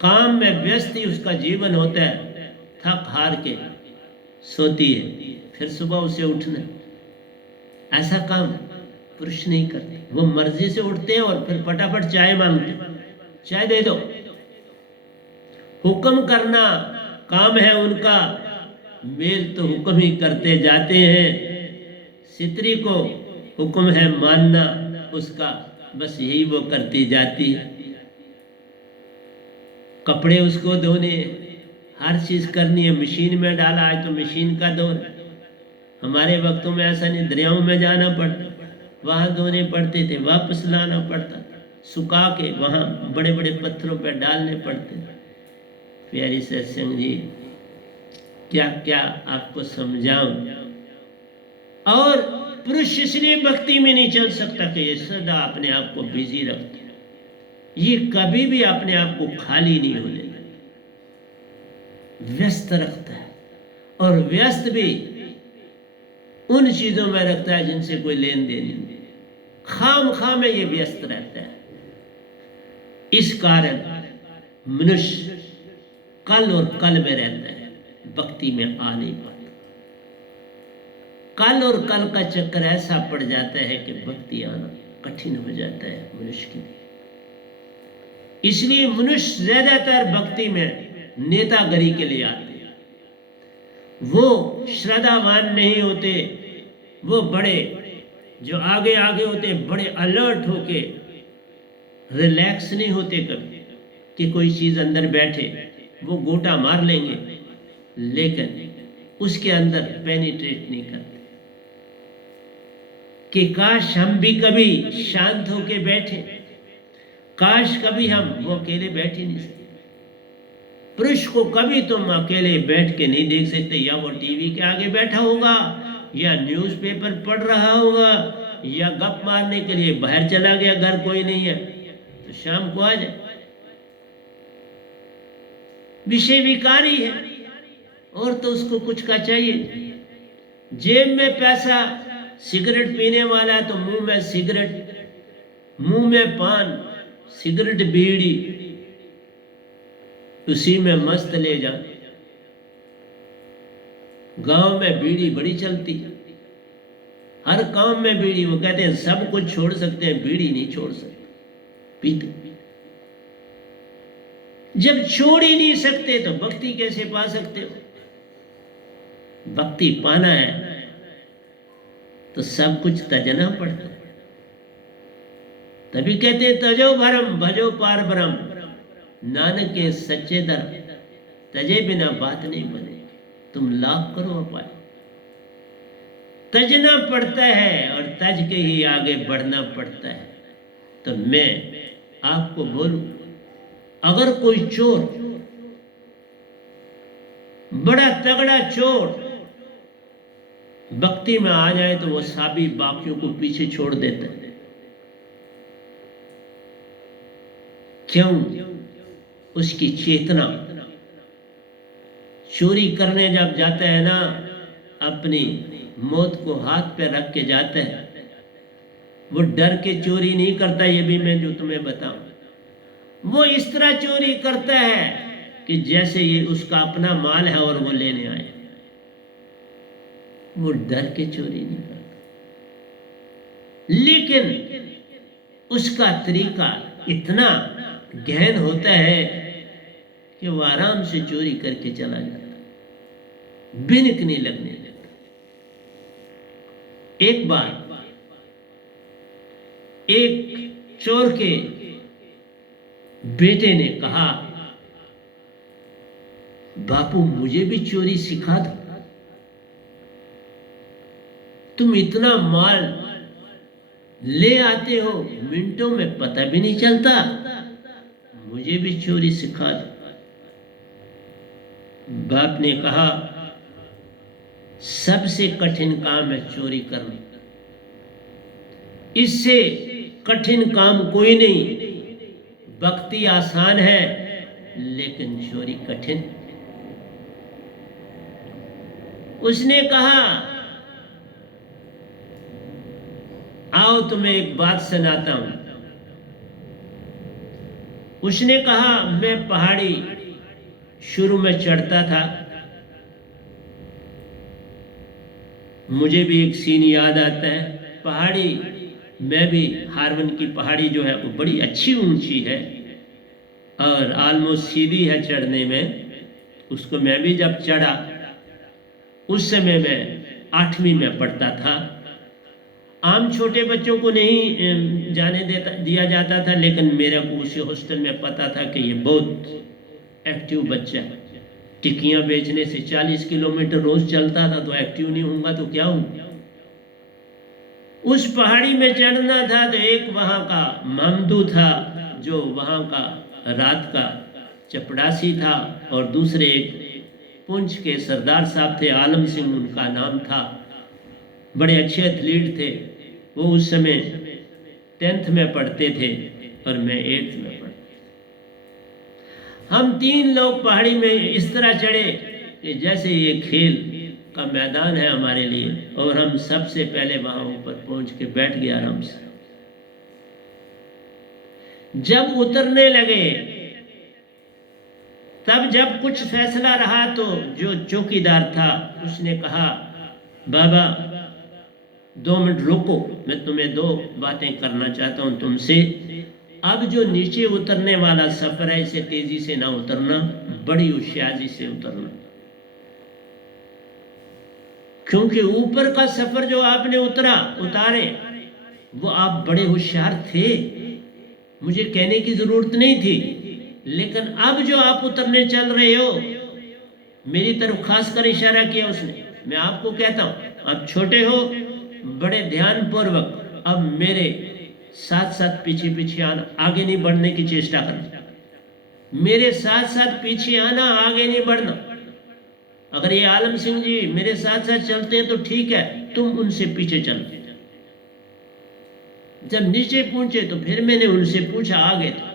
काम में व्यस्त ही उसका जीवन होता है, थक हार के सोती है, फिर सुबह उसे उठना। ऐसा काम पुरुष नहीं करते। वो मर्जी से उठते हैं और फिर फटाफट चाय मांगते, चाय दे दो। हुक्म करना काम है उनका, मेल तो हुक्म ही करते जाते हैं। स्त्री को हुक्म है मानना उसका, बस यही वो करती जाती है। कपड़े उसको धोने, हर चीज करनी है। मशीन में डाला है तो मशीन का दौर। हमारे वक्तों में ऐसा नहीं, दरियाओं में जाना पड़ता, वहां धोने पड़ते थे, वापस लाना पड़ता, सुखा के वहां बड़े बड़े पत्थरों पर डालने पड़ते। प्यारी सत्संग जी, क्या क्या आपको समझाऊं। और पुरुष इसलिए भक्ति में नहीं चल सकता कि ये सदा अपने आप को बिजी रखते, ये कभी भी अपने आप को खाली नहीं होने देता, व्यस्त रखता है। और व्यस्त भी उन चीजों में रखता है जिनसे कोई लेन देन नहीं, खाम खाम में ये व्यस्त रहता है। इस कारण मनुष्य कल और कल में रहता है, भक्ति में आ नहीं पाता। कल और कल का चक्कर ऐसा पड़ जाता है कि भक्ति आना कठिन हो जाता है मनुष्य के लिए। इसलिए मनुष्य ज्यादातर भक्ति में नेतागिरी के लिए आते हैं। वो श्रद्धावान नहीं होते, वो बड़े जो आगे आगे होते बड़े अलर्ट होके रिलैक्स नहीं होते कभी कि कोई चीज अंदर बैठे, वो गोटा मार लेंगे लेकिन उसके अंदर पेनिट्रेट नहीं करते कि काश हम भी कभी शांत होके बैठे, काश कभी हम वो अकेले बैठ ही नहीं सकते। पुरुष को कभी तुम अकेले बैठ के नहीं देख सकते, या वो टीवी के आगे बैठा होगा, या न्यूज़पेपर पढ़ रहा होगा, या गप मारने के लिए बाहर चला गया, घर कोई नहीं है तो शाम को आ जाए। विषय विकारी है और तो उसको कुछ का चाहिए। जेब में पैसा, सिगरेट पीने वाला है तो मुंह में सिगरेट, मुंह में पान, सिगरेट बीड़ी, उसी में मस्त ले जा। गांव में बीड़ी बड़ी चलती, हर काम में बीड़ी। वो कहते हैं सब कुछ छोड़ सकते हैं, बीड़ी नहीं छोड़ सकते, पीते। जब छोड़ ही नहीं सकते तो भक्ति कैसे पा सकते हो? भक्ति पाना है तो सब कुछ तजना पड़ता है। तभी कहते तजो भरम भजो पार ब्रह्म, नानक के सच्चे दर तजे बिना बात नहीं बने। तुम लाभ करो उपाय, तजना पड़ता है और तज के ही आगे बढ़ना पड़ता है। तो मैं आपको बोलूं, अगर कोई चोर, बड़ा तगड़ा चोर भक्ति में आ जाए तो वो साबी बाकियों को पीछे छोड़ देता है। क्यों? उसकी चेतना, चोरी करने जब जाता है ना, अपनी मौत को हाथ पे रख के जाता है। वो डर के चोरी नहीं करता, ये भी मैं जो तुम्हें बताऊं। वो इस तरह चोरी करता है कि जैसे ये उसका अपना माल है और वो लेने आए। वो डर के चोरी नहीं करता, लेकिन उसका तरीका इतना गहन होता है कि वो आराम से चोरी करके चला जाता है, बिनक नहीं लगने देता। एक बार एक चोर के बेटे ने कहा, बापू मुझे भी चोरी सिखा दो, तुम इतना माल ले आते हो, मिनटों में पता भी नहीं चलता, मुझे भी चोरी सिखा दो। बाप ने कहा, सबसे कठिन काम है चोरी करना, इससे कठिन काम कोई नहीं। भक्ति आसान है लेकिन चोरी कठिन। उसने कहा, आओ तुम्हें एक बात सुनाता हूं। उसने कहा मैं पहाड़ी शुरू में चढ़ता था, मुझे भी एक सीन याद आता है। पहाड़ी मैं भी हारवन की पहाड़ी जो है वो बड़ी अच्छी ऊंची है और ऑलमोस्ट सीधी है चढ़ने में। उसको मैं भी जब चढ़ा, उस समय मैं 8वीं में पढ़ता था। आम छोटे बच्चों को नहीं जाने दिया जाता था, लेकिन मेरे को उसी हॉस्टल में पता था कि ये बहुत एक्टिव बच्चा है। टिक्कियाँ बेचने से 40 किलोमीटर रोज चलता था, तो एक्टिव नहीं होऊंगा तो क्या होऊंगा। उस पहाड़ी में चढ़ना था तो एक वहाँ का ममदू था जो वहाँ का रात का चपड़ासी था, और दूसरे एक पुंछ के सरदार साहब थे, आलम सिंह उनका नाम था, बड़े अच्छे एथलीट थे। वो उस समय 10th में पढ़ते थे और मैं 8th में पढ़ता। हम 3 लोग पहाड़ी में इस तरह चढ़े कि जैसे ये खेल का मैदान है हमारे लिए, और हम सबसे पहले वहां ऊपर पहुंच के बैठ गए आराम से। जब उतरने लगे, तब जब कुछ फैसला रहा तो जो चौकीदार था उसने कहा बाबा 2 मिनट रुको, मैं तुम्हें 2 बातें करना चाहता हूं तुमसे। अब जो नीचे उतरने वाला सफर है इसे तेजी से ना उतरना, बड़ी होशियारी से उतरना, क्योंकि ऊपर का सफर जो आपने उतारे वो आप बड़े होशियार थे, मुझे कहने की जरूरत नहीं थी। लेकिन अब जो आप उतरने चल रहे हो, मेरी तरफ खासकर इशारा किया उसने, मैं आपको कहता हूं आप छोटे हो, बड़े ध्यान पूर्वक अब मेरे साथ साथ पीछे पीछे आना, आगे नहीं बढ़ने की चेष्टा करना, मेरे साथ साथ पीछे आना, आगे नहीं बढ़ना। अगर ये आलम सिंह जी मेरे साथ साथ चलते हैं तो ठीक है, तुम उनसे पीछे चलो। जब नीचे पहुंचे तो फिर मैंने उनसे पूछा, आगे तो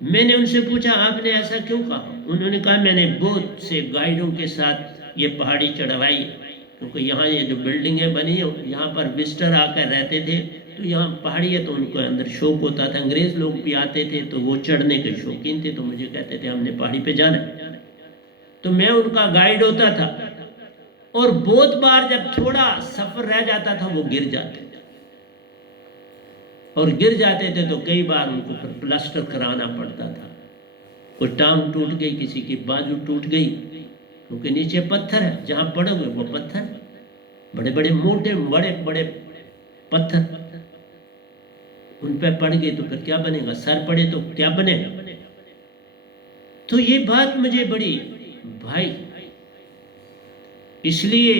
मैंने उनसे पूछा आपने ऐसा क्यों कहा। उन्होंने कहा मैंने बहुत से गाइडों के साथ ये पहाड़ी चढ़वाई, क्योंकि यहाँ ये जो बिल्डिंगें बनी है यहाँ पर विजिटर आकर रहते थे, तो यहाँ पहाड़ी है तो उनको अंदर शौक होता था। अंग्रेज लोग भी आते थे तो वो चढ़ने के शौकीन थे, तो मुझे कहते थे हमने पहाड़ी पे जाना है, तो मैं उनका गाइड होता था। और बहुत बार जब थोड़ा सफर रह जाता था वो गिर जाते थे, और गिर जाते थे तो कई बार उनको फिर प्लास्टर कराना पड़ता था। कोई टांग टूट गई, किसी की बाजू टूट गई, क्योंकि नीचे पत्थर है, जहां पड़ोगे वो पत्थर, बड़े बड़े मोटे बड़े बड़े पत्थर, उन पे पड़ गए तो फिर क्या बनेगा, सर पड़े तो क्या बनेगा। तो ये बात मुझे बड़ी भाई, इसलिए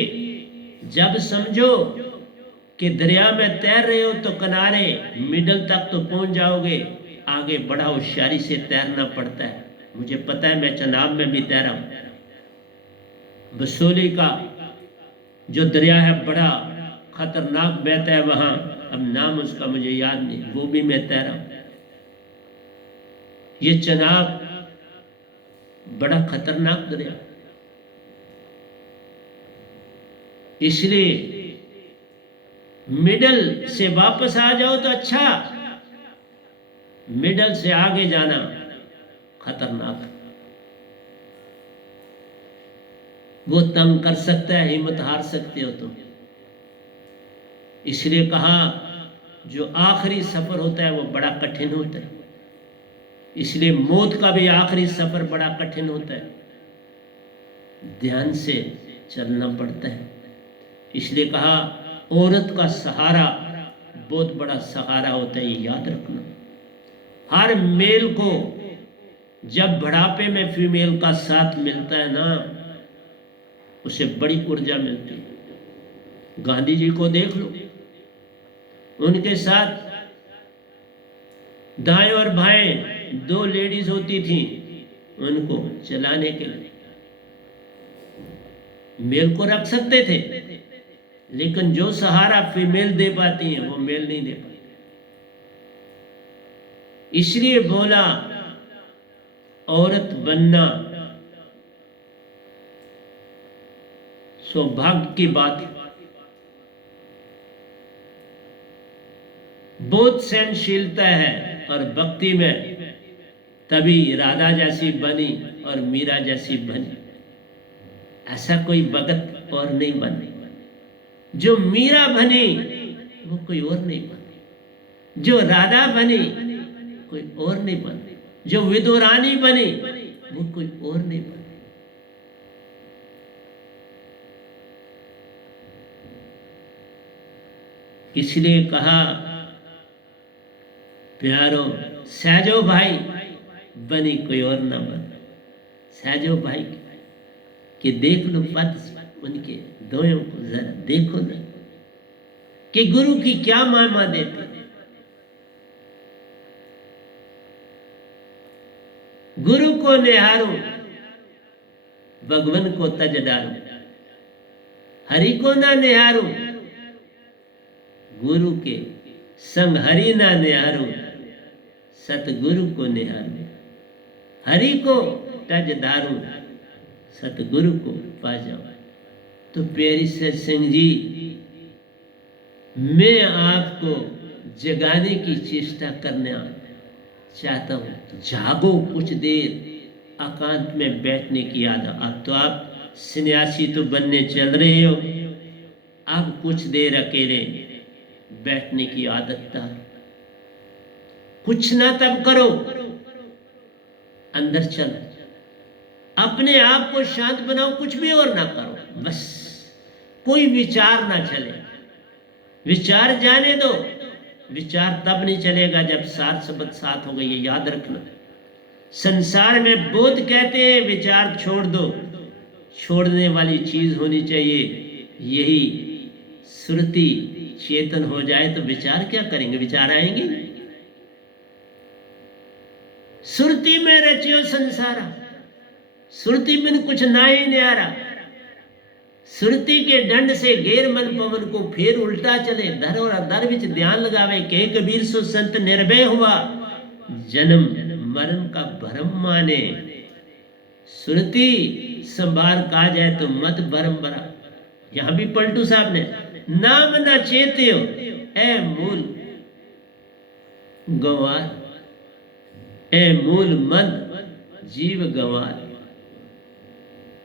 जब समझो कि दरिया में तैर रहे हो तो किनारे मिडल तक तो पहुंच जाओगे, आगे बड़ा होशियारी से तैरना पड़ता है। मुझे पता है, मैं चनाब में भी तैरा हूं। बसोली का जो दरिया है बड़ा खतरनाक बहता है वहां, अब नाम उसका मुझे याद नहीं, वो भी मैं तैरा हूं। ये चनाब बड़ा खतरनाक दरिया, इसलिए मिडल से वापस आ जाओ तो अच्छा, मिडल से आगे जाना खतरनाक, वो तंग कर सकता है, हिम्मत हार सकते हो तुम। इसलिए कहा जो आखिरी सफर होता है वो बड़ा कठिन होता है, इसलिए मौत का भी आखिरी सफर बड़ा कठिन होता है, ध्यान से चलना पड़ता है। इसलिए कहा औरत का सहारा बहुत बड़ा सहारा होता है, ये याद रखना। हर मेल को जब बुढ़ापे में फीमेल का साथ मिलता है ना, उसे बड़ी ऊर्जा मिलती है। गांधी जी को देख लो, उनके साथ दाएं और बाएं 2 लेडीज होती थी उनको चलाने के लिए। मेल को रख सकते थे, लेकिन जो सहारा फीमेल दे पाती है वो मेल नहीं दे पाती। इसलिए बोला औरत बनना सौभाग्य की बात है। बहुत सहनशीलता है और भक्ति में तभी राधा जैसी बनी और मीरा जैसी बनी। ऐसा कोई भगत और नहीं बने। जो मीरा बनी वो कोई और नहीं बनी, जो राधा बनी कोई और नहीं बनी, जो विदुरानी बनी वो कोई और नहीं बनी। इसलिए कहा प्यारो सहजो भाई बनी कोई और ना बन। सहजो भाई कि देख लो पद उनके दोयों को जरा देखो ना कि गुरु की क्या महिमा देते। गुरु को निहारो भगवान को तज डालो, हरि को ना निहारो गुरु के संग हरि ना निहारो सतगुरु को निहारो। हरि को तज धारो सतगुरु को पा जाओ। तो प्यारी सत्संग जी, मैं आपको जगाने की चेष्टा करना चाहता हूँ। जागो कुछ देर, एकांत में बैठने की आदत। अब तो आप सन्यासी तो बनने चल रहे हो, अब कुछ देर अकेले बैठने की आदत था। कुछ ना तब करो, अंदर चलो, अपने आप को शांत बनाओ, कुछ भी और ना करो, बस कोई विचार ना चले। विचार जाने दो, विचार तब नहीं चलेगा जब सार सबद साथ हो गई, ये याद रखना। संसार में बोध कहते हैं विचार छोड़ दो, छोड़ने वाली चीज होनी चाहिए यही श्रुति। चेतन हो जाए तो विचार क्या करेंगे, विचार आएंगे। सुरती में रचियो संसारा, सुरती बिन कुछ ना ही न्यारा। सुरती के दंड से घेर मन पवन को फिर उल्टा चले। धर और अधर विच ध्यान लगावे, के कबीर सो संत निर्भय हुआ। जन्म मरण का भरम माने, सुरती संभार का जाए तो मत भरम भरा। यहां भी पलटू साहब ने नाम न चेत्यो ए मूल गंवार, ए मूल मन जीव गंवार।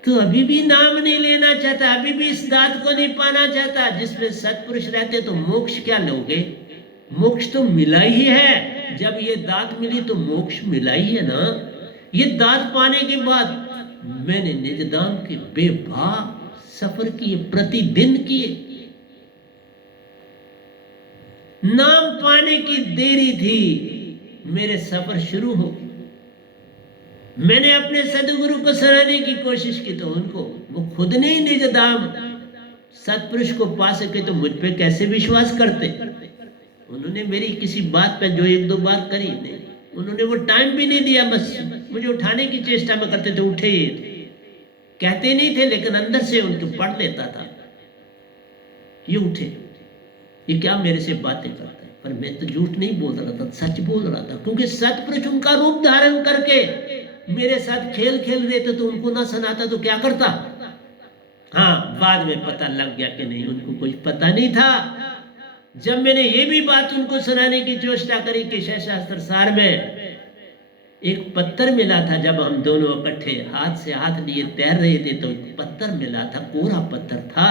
तो अभी भी नाम नहीं लेना चाहता, अभी भी इस दात को नहीं पाना चाहता जिसमें सत्पुरुष रहते। तो मोक्ष क्या लोगे? मोक्ष तो मिला ही है। जब ये दात मिली तो मोक्ष मिला ही है ना। ये दात पाने के बाद मैंने निज धाम के बेभाग सफर किए, प्रतिदिन किए। नाम पाने की देरी थी, मेरे सफर शुरू हो। मैंने अपने सदगुरु को सराहने की कोशिश की तो उनको, वो खुद नहीं निज धाम सत्पुरुष को पा सके तो मुझ पे कैसे विश्वास करते। उन्होंने मेरी किसी बात पे जो एक दो बार करी नहीं, उन्होंने वो टाइम भी नहीं दिया। बस मुझे उठाने की चेष्टा में करते थे, उठे ही कहते नहीं थे लेकिन अंदर से उनको पढ़ लेता था, ये उठे, ये क्या मेरे से बातें करता है। पर मैं तो झूठ नहीं बोल रहा था, सच बोल रहा था। क्योंकि सत्पुरुष उनका रूप धारण करके मेरे साथ खेल खेल रहे थे, तो उनको ना सुनाता तो क्या करता। हाँ, बाद में पता लग गया कि नहीं, उनको कुछ पता नहीं था। जब मैंने ये भी बात उनको सुनाने की चेष्टा करी कि शास्त्र सार में एक पत्थर मिला था, जब हम दोनों इकट्ठे हाथ से हाथ लिए तैर रहे थे तो पत्थर मिला था, कोरा पत्थर था।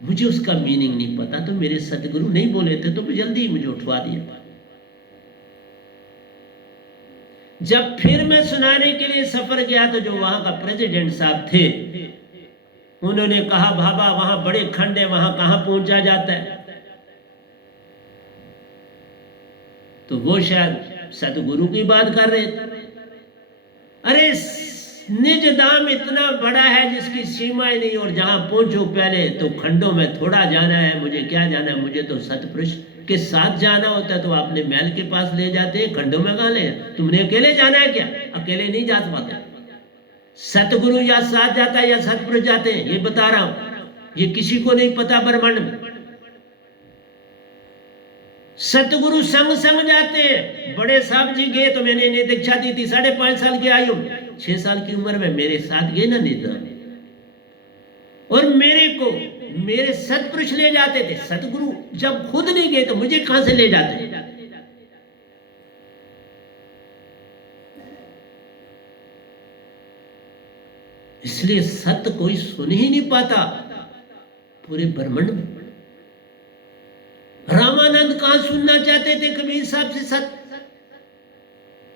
मुझे उसका मीनिंग नहीं पता, तो मेरे सतगुरु नहीं बोले थे तो जल्दी मुझे उठवा दिया। जब फिर मैं सुनाने के लिए सफर गया तो जो वहां का प्रेसिडेंट साहब थे, उन्होंने कहा बाबा वहां बड़े खंड है, वहां कहां पहुंचा जाता है। तो वो शायद सतगुरु की बात कर रहे थे। अरे निज धाम इतना बड़ा है जिसकी सीमाएं नहीं, और जहां पहुंचो पहले तो खंडों में थोड़ा जाना है। मुझे क्या जाना है, मुझे तो सतपुरुष के साथ जाना होता है। तो आपने महल के पास ले जाते हैं, खंडों में कहां ले? तुमने अकेले जाना है क्या? अकेले नहीं जा पाते। सतगुरु या साथ जाता है या सतपुरुष जाते हैं, ये बता रहा हूं। ये किसी को नहीं पता ब्रह्मांड में। सतगुरु संग संग जाते हैं। बड़े साहब जी गए तो मैंने इन्हें दीक्षा दी थी, 5.5 साल की आयु, 6 साल की उम्र में मेरे साथ गए ना निदान, और मेरे को मेरे सतपुरुष ले जाते थे। सतगुरु जब खुद नहीं गए तो मुझे कहां से ले जाते? इसलिए सत्य कोई सुन ही नहीं पाता पूरे ब्रह्मांड में। रामानंद कहां सुनना चाहते थे कबीर साहब से सत्य,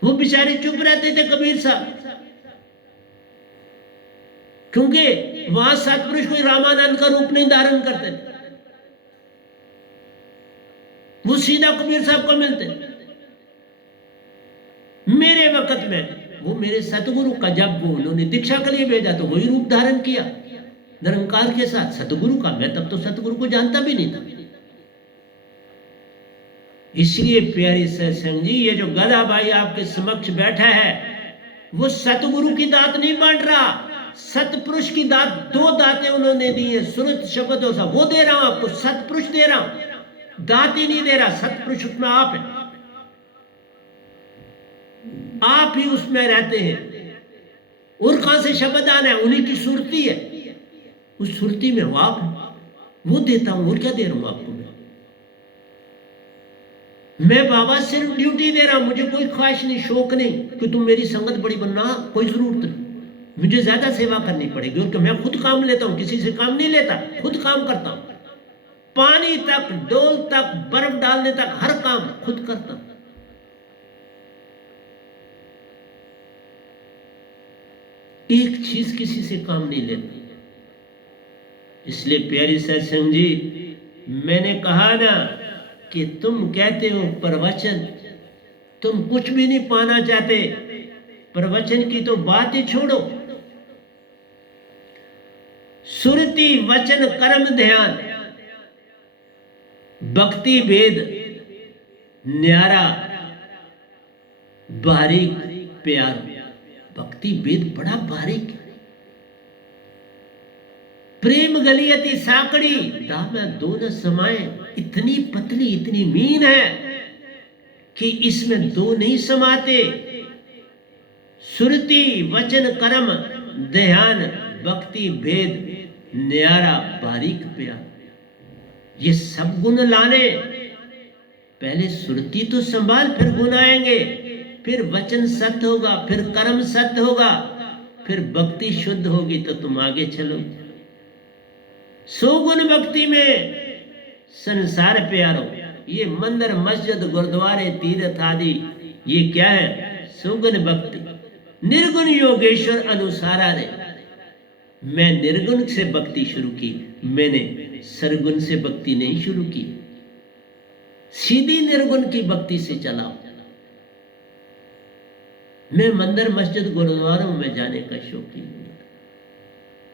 वो बेचारे चुप रहते थे कबीर साहब, क्योंकि वहां सतपुरुष कोई रामानंद का रूप नहीं धारण करते थे, वो सीधा कबीर साहब को मिलते। मेरे वक्त में वो मेरे सतगुरु का जब वो उन्होंने दीक्षा के लिए भेजा तो वही रूप धारण किया निरंकार के साथ सतगुरु का। मैं तब तो सतगुरु को जानता भी नहीं था। इसलिए प्यारी सत्संग जी, ये जो गधा भाई आपके समक्ष बैठा है वो सतगुरु की दात नहीं बांट रहा, सतपुरुष की दात, दो दातें उन्होंने दी है, सुरत शब्दों सा वो दे रहा हूं आपको, सतपुरुष दे रहा हूं, दात ही नहीं दे रहा। सतपुरुष उसमें आप है, आप ही उसमें रहते हैं। और कहां से शब्द आना है, उन्हीं की सुरती है, उस सुरती में वो आप है, वो देता हूं। और क्या दे रहा हूं आपको मैं बाबा सिर्फ ड्यूटी दे रहा हूं, मुझे कोई ख्वाहिश नहीं, शौक नहीं कि तुम मेरी संगत बड़ी बनना, कोई जरूरत नहीं। मुझे ज्यादा सेवा करनी पड़ेगी और मैं खुद काम लेता हूं, किसी से काम नहीं लेता, खुद काम करता हूं। पानी तक, डोल तक, बर्फ डालने तक हर काम खुद करता हूं। एक चीज किसी से काम नहीं लेता। इसलिए प्यारी सत्संग जी, मैंने कहा ना कि तुम कहते हो प्रवचन, तुम कुछ भी नहीं पाना चाहते, प्रवचन की तो बात ही छोड़ो। सुरति वचन कर्म ध्यान भक्ति भेद न्यारा बारीक प्यार। भक्ति भेद बड़ा बारीक, प्रेम गली अति साकड़ी दाम दो न समाए। इतनी पतली इतनी मीन है कि इसमें दो नहीं समाते। सुरति वचन कर्म ध्यान भक्ति भेद न्यारा बारीक प्यार। ये सब गुण लाने, पहले सुरति तो संभाल, फिर गुण आएंगे, फिर वचन सत्य होगा, फिर कर्म सत्य होगा, फिर भक्ति शुद्ध होगी तो तुम आगे चलो। सोगुन भक्ति में संसार प्यारो। ये मंदिर मस्जिद गुरुद्वारे तीर्थ आदि ये क्या है? सुगुन भक्ति। निर्गुण योगेश्वर अनुसारा रे। मैं निर्गुण से भक्ति शुरू की, मैंने सरगुण से भक्ति नहीं शुरू की। सीधी निर्गुण की भक्ति से चलाओ। मैं मंदिर मस्जिद गुरुद्वारों में जाने का शौकीन नहीं।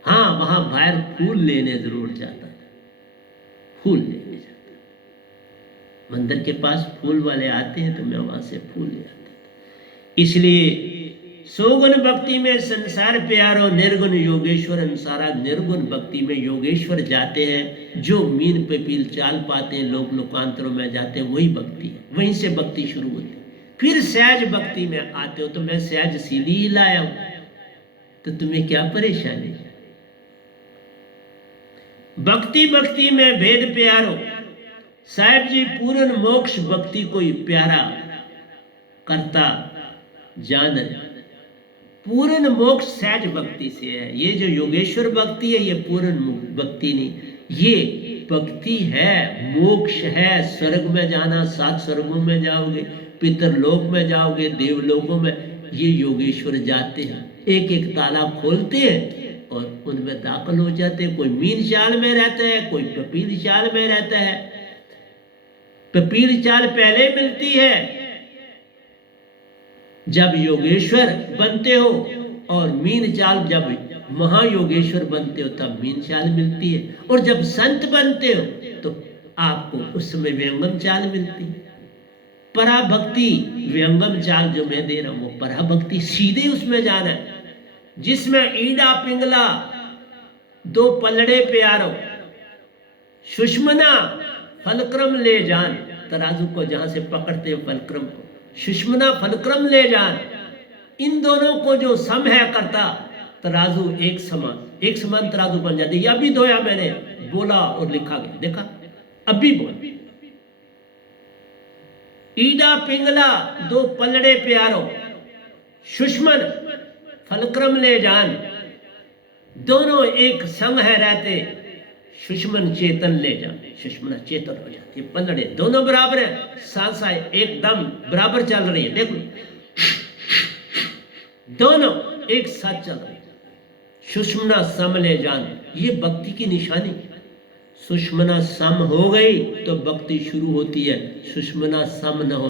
हाँ, वहां बाहर फूल लेने जरूर जाता था, फूल लेने जाता। मंदिर के पास फूल वाले आते हैं तो मैं वहां से फूल ले आता था। इसलिए सोगुण भक्ति में संसार प्यारो, निर्गुण योगेश्वर अनुसारा। निर्गुण भक्ति में योगेश्वर जाते हैं, जो मीन पे पील चाल पाते हैं, लोक लोकांतरों में जाते हैं, वही भक्ति है। वहीं से भक्ति शुरू होती है। फिर सहज भक्ति में आते हो तो मैं सहज सीढ़ी ही लाया हूं, तो तुम्हें क्या परेशानी है? भक्ति भक्ति में भेद प्यारो। साहेब जी, पूर्ण मोक्ष भक्ति कोई प्यारा करता जान। पूर्ण मोक्ष सहज भक्ति से है। ये जो योगेश्वर भक्ति है ये पूर्ण भक्ति नहीं, ये भक्ति है, मोक्ष है। स्वर्ग में जाना, 7 स्वर्गों में जाओगे, पितरलोक में जाओगे, देवलोकों में, ये योगेश्वर जाते हैं। एक एक ताला खोलते हैं और उनमें दाखिल हो जाते हैं। कोई मीन चाल में रहता है, कोई पपील चाल में रहता है। पपील चाल पहले मिलती है जब योगेश्वर बनते हो, और मीन चाल जब महायोगेश्वर बनते हो तब मीन चाल मिलती है। और जब संत बनते हो तो आपको उस समय व्यंगम चाल मिलती है। पराभक्ति व्यंगम चाल जो मैं दे रहा हूं वो पराभक्ति, सीधे उसमें जाना है जिसमें ईड़ा पिंगला 2 पलड़े प्यारो। सुषमना फलक्रम ले जान। तराजू को जहां से पकड़ते हो फलक्रम को, सुषमना फलक्रम ले जान। इन दोनों को जो सम है करता, तराजू एक समान तराजू बन जाती। यह भी धोया मैंने, बोला और लिखा गया, देखा अभी बोल। ईड़ा पिंगला 2 पलड़े प्यारो, सुषमन फलक्रम ले जान। दोनों एक संग है रहते, सुषमन चेतन ले जा, सुषमना चेतन हो जाती है। पंदड़े दोनों बराबर है, सांसा एकदम बराबर चल रही है। देखो दोनों एक साथ चल रही है। सुषमना सम ले जान, ये भक्ति की निशानी। सुषमना सम हो गई तो भक्ति शुरू होती है, सुषमना सम न हो